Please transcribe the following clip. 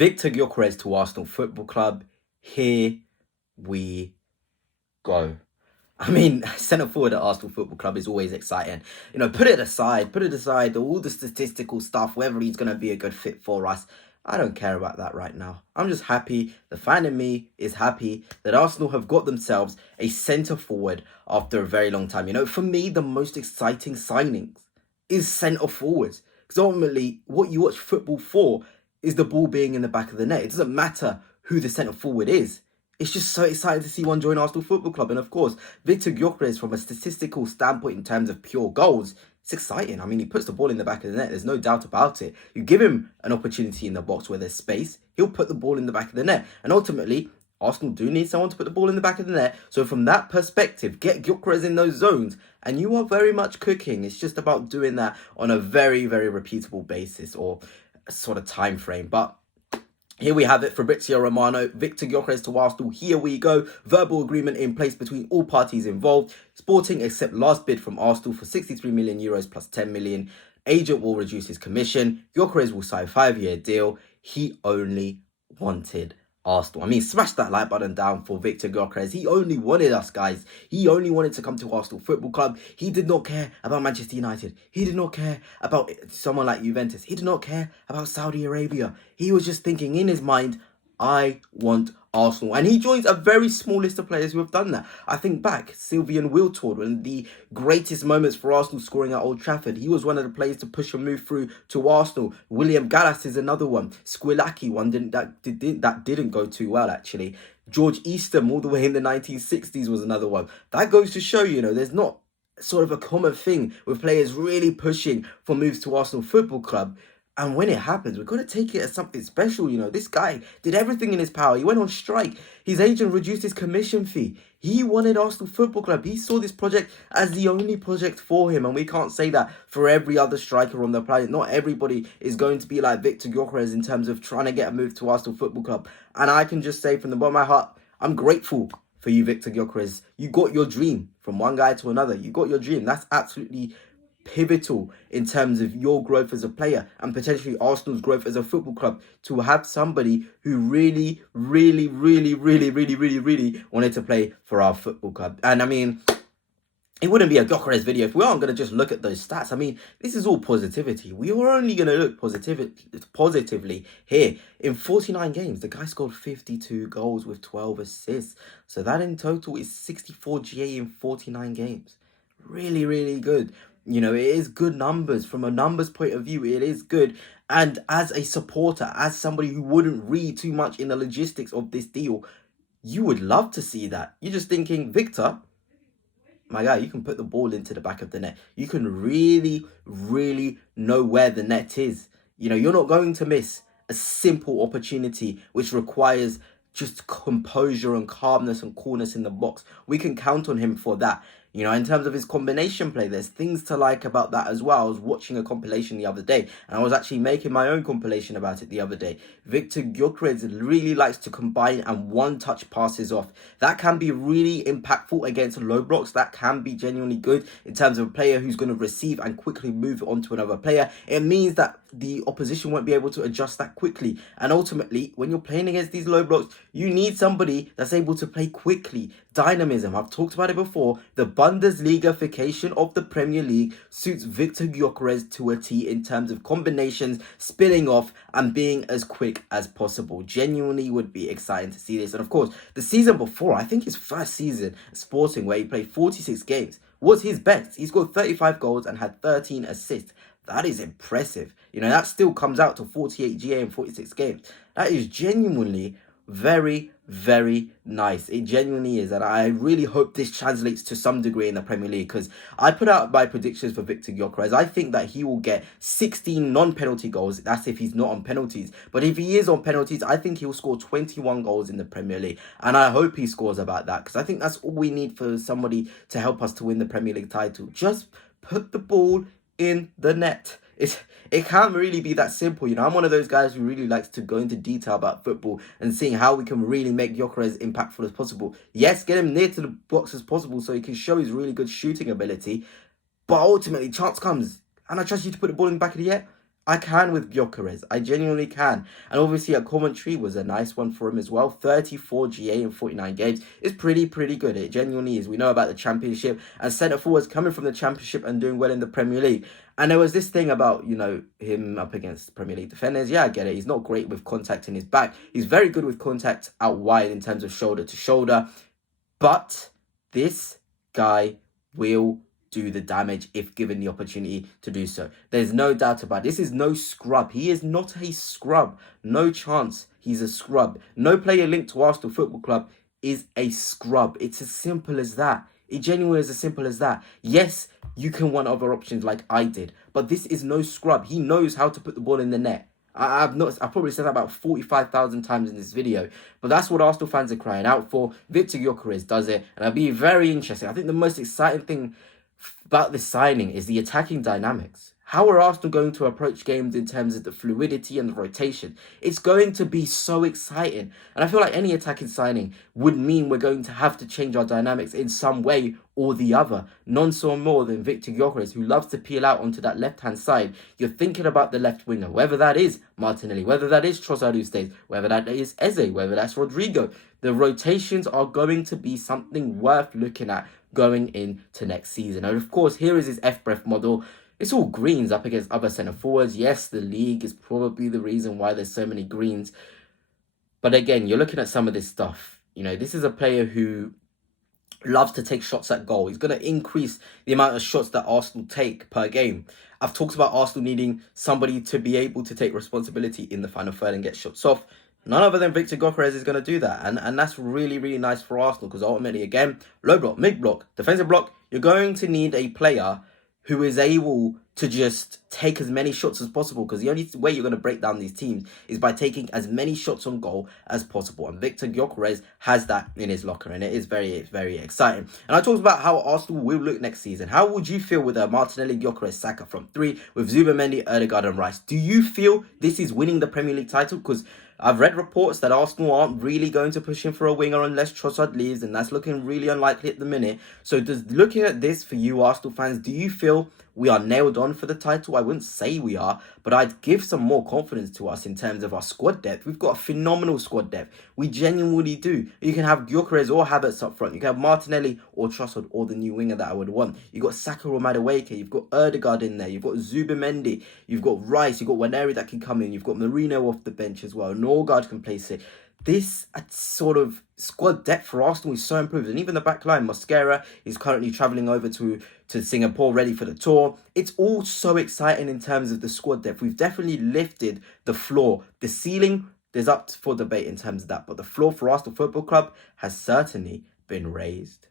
Viktor Gyokeres to Arsenal Football Club. Here we go. I mean, centre forward at Arsenal Football Club is always exciting. Put it aside, all the statistical stuff, whether he's going to be a good fit for us. I don't care about that right now. I'm just happy, the fan in me is happy that Arsenal have got themselves a centre forward after a very long time. For me, the most exciting signings is centre forwards. Because ultimately, what you watch football for is the ball being in the back of the net. It doesn't matter who the centre forward is. It's just so exciting to see one join Arsenal Football Club. And of course, Viktor Gyokeres, from a statistical standpoint in terms of pure goals, it's exciting. I mean, he puts the ball in the back of the net. There's no doubt about it. You give him an opportunity in the box where there's space, he'll put the ball in the back of the net. And ultimately, Arsenal do need someone to put the ball in the back of the net. So from that perspective, get Gyokeres in those zones and you are very much cooking. It's just about doing that on a very, very repeatable basis or sort of time frame. But here we have it. Fabrizio Romano, Viktor Gyokeres to Arsenal. Here we go. Verbal agreement in place between all parties involved. Sporting accept last bid from Arsenal for 63 million euros plus 10 million. Agent will reduce his commission. Gyokeres will sign a 5-year deal. He only wanted Arsenal. I mean, smash that like button down for Viktor Gyokeres. He only wanted us, guys. He only wanted to come to Arsenal Football Club. He did not care about Manchester United. He did not care about someone like Juventus. He did not care about Saudi Arabia. He was just thinking in his mind, I want Arsenal. And he joins a very small list of players who have done that. I think back, Sylvian Wiltord, one of the greatest moments for Arsenal scoring at Old Trafford. He was one of the players to push and move through to Arsenal. William Gallas is another one. Squilacchi, one that didn't go too well, actually. George Eastham, all the way in the 1960s, was another one. That goes to show, there's not sort of a common thing with players really pushing for moves to Arsenal Football Club. And when it happens, we've got to take it as something special. This guy did everything in his power. He went on strike. His agent reduced his commission fee. He wanted Arsenal Football Club. He saw this project as the only project for him. And we can't say that for every other striker on the planet. Not everybody is going to be like Viktor Gyokeres in terms of trying to get a move to Arsenal Football Club. And I can just say from the bottom of my heart, I'm grateful for you, Viktor Gyokeres. You got your dream from one guy to another. You got your dream. That's absolutely pivotal in terms of your growth as a player and potentially Arsenal's growth as a football club, to have somebody who really wanted to play for our football club. And I mean, it wouldn't be a Gyokeres video if we aren't going to just look at those stats. I mean, this is all positivity. We are only going to look positively here. In 49 games, the guy scored 52 goals with 12 assists. So that in total is 64 GA in 49 games. Really good. It is good numbers. From a numbers point of view, it is good. And as a supporter, as somebody who wouldn't read too much in the logistics of this deal, you would love to see that. You're just thinking, Viktor, my guy, you can put the ball into the back of the net. You can really know where the net is. You're not going to miss a simple opportunity which requires just composure and calmness and coolness in the box. We can count on him for that. In terms of his combination play, there's things to like about that as well. I was watching a compilation the other day, and I was actually making my own compilation about it the other day. Viktor Gyokeres really likes to combine and one-touch passes off. That can be really impactful against low blocks. That can be genuinely good in terms of a player who's going to receive and quickly move on to another player. It means that the opposition won't be able to adjust that quickly. And ultimately, when you're playing against these low blocks, you need somebody that's able to play quickly. Dynamism. I've talked about it before. The Bundesliga-fication of the Premier League suits Viktor Gyokeres to a T in terms of combinations, spinning off, and being as quick as possible. Genuinely would be exciting to see this. And of course, the season before, I think his first season at Sporting, where he played 46 games, was his best. He scored 35 goals and had 13 assists. That is impressive. That still comes out to 48 GA in 46 games. That is genuinely very nice. It genuinely is. And I really hope this translates to some degree in the Premier League, because I put out my predictions for Viktor Gyokeres. I think that he will get 16 non-penalty goals. That's if he's not on penalties. But if he is on penalties, I think he'll score 21 goals in the Premier League. And I hope he scores about that, because I think that's all we need for somebody to help us to win the Premier League title. Just put the ball in the net. It can't really be that simple. I'm one of those guys who really likes to go into detail about football and seeing how we can really make Gyokeres impactful as possible. Yes, get him near to the box as possible so he can show his really good shooting ability. But ultimately, chance comes, and I trust you to put the ball in the back of the net. I can with Gyokeres. I genuinely can. And obviously a commentary was a nice one for him as well. 34 GA in 49 games is pretty good. It genuinely is. We know about the championship and centre forwards coming from the championship and doing well in the Premier League. And there was this thing about, you know, him up against Premier League defenders. Yeah, I get it. He's not great with contact in his back. He's very good with contact out wide in terms of shoulder to shoulder. But this guy will do the damage if given the opportunity to do so. There's no doubt about it. This is no scrub. He is not a scrub. No chance he's a scrub. No player linked to Arsenal Football Club is a scrub. It's as simple as that. It genuinely is as simple as that. Yes, you can want other options like I did, but this is no scrub. He knows how to put the ball in the net. I've probably said that about 45,000 times in this video, but that's what Arsenal fans are crying out for. Viktor Gyokeres does it, and it'll be very interesting. I think the most exciting thing about this signing is the attacking dynamics. How are Arsenal going to approach games in terms of the fluidity and the rotation? It's going to be so exciting. And I feel like any attacking signing would mean we're going to have to change our dynamics in some way or the other. None so more than Viktor Gyokeres, who loves to peel out onto that left-hand side. You're thinking about the left winger, whether that is Martinelli, whether that is Trossard who stays, whether that is Eze, whether that's Rodrigo. The rotations are going to be something worth looking at going into next season. And of course, here is his FTW model. It's all greens up against other centre forwards. Yes, the league is probably the reason why there's so many greens. But again, you're looking at some of this stuff. You know, this is a player who loves to take shots at goal. He's going to increase the amount of shots that Arsenal take per game. I've talked about Arsenal needing somebody to be able to take responsibility in the final third and get shots off. None other than Viktor Gyokeres is going to do that. And that's really, really nice for Arsenal because ultimately, again, low block, mid block, defensive block, you're going to need a player who is able to just take as many shots as possible, because the only way you're going to break down these teams is by taking as many shots on goal as possible. And Viktor Gyokeres has that in his locker, and it is very, very exciting. And I talked about how Arsenal will look next season. How would you feel with a Martinelli, Gyokeres, Saka front three with Zubimendi, Ødegaard and Rice? Do you feel this is winning the Premier League title? Because I've read reports that Arsenal aren't really going to push in for a winger unless Trossard leaves, and that's looking really unlikely at the minute. So looking at this for you Arsenal fans, do you feel we are nailed on for the title? I wouldn't say we are, but I'd give some more confidence to us in terms of our squad depth. We've got a phenomenal squad depth. We genuinely do. You can have Gyokeres or Havertz up front. You can have Martinelli or Trossard or the new winger that I would want. You've got Saka or Madueke. You've got Ødegaard in there. You've got Zubimendi. You've got Rice. You've got Waneri that can come in. You've got Marino off the bench as well. Norgard can place it. This sort of squad depth for Arsenal is so improved. And even the back line, Mosquera is currently travelling over to Singapore, ready for the tour. It's all so exciting in terms of the squad depth. We've definitely lifted the floor. The ceiling, there's up for debate in terms of that. But the floor for Arsenal Football Club has certainly been raised.